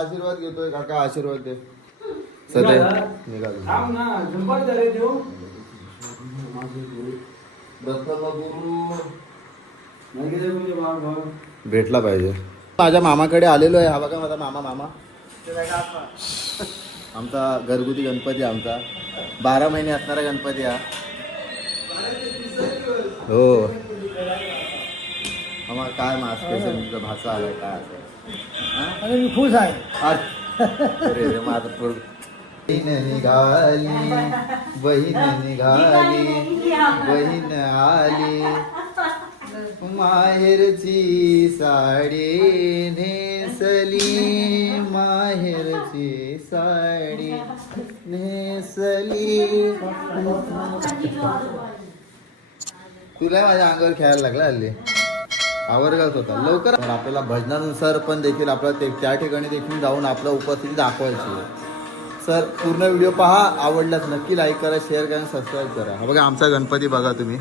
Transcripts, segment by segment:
आशीर्वाद घेतोय काका, आशीर्वाद दे. सदैव निघालो. भेटला पाहिजे. माझ्या मामाकडे आलेलो आहे. हा बघा माझा मामा. आमचा घरगुती गणपती, आमचा 12 महिने असणारा गणपती हा. हो आम्हाला काय स्पेशल तुमचा भाचा आलाय काय असं. मी खुश आहे. अरे माझं बहीण निघाली बहीण आली माहेरची साडी नेसली माहेरची साडी नेसली. तुला माझ्या अंगावर खेळायला लागला हल्ली. आवडगाच होता लवकर. आपल्याला भजनानुसार पण देखील आपल्याला त्या ठिकाणी देखील जाऊन आपला उपस्थिती दाखवायची आहे. सर पूर्ण व्हिडिओ पहा. आवडल्यास नक्की लाईक करा, शेअर करा, सबस्क्राईब करा. हा बघा आमचा गणपती बघा तुम्ही.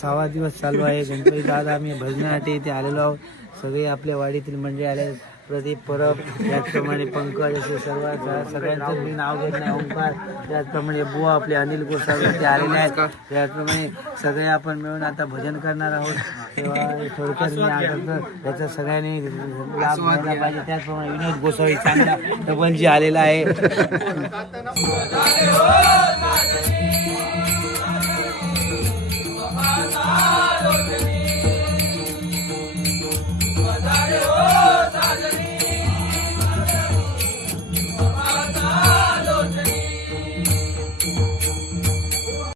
6वा दिवस चालू आहे गणपती. दादा आम्ही भजनासाठी इथे आलेलो आहोत. सगळे आपल्या वाडीतील मंडळी आले. प्रदीप परब, त्याचप्रमाणे पंकज, असे सगळ्यांचं मी नाव घेत नाही. ओंकार, त्याचप्रमाणे बुवा आपले अनिल गोसावी ते आलेले आहेत. त्याचप्रमाणे सगळे आपण मिळून आता भजन करणार आहोत. तेव्हा थोडक्यात मी आता त्याचा सगळ्यांनी लाभ घ्यायला पाहिजे. त्याचप्रमाणे विनोद गोसावी चांगला डबलजी आलेला आहे.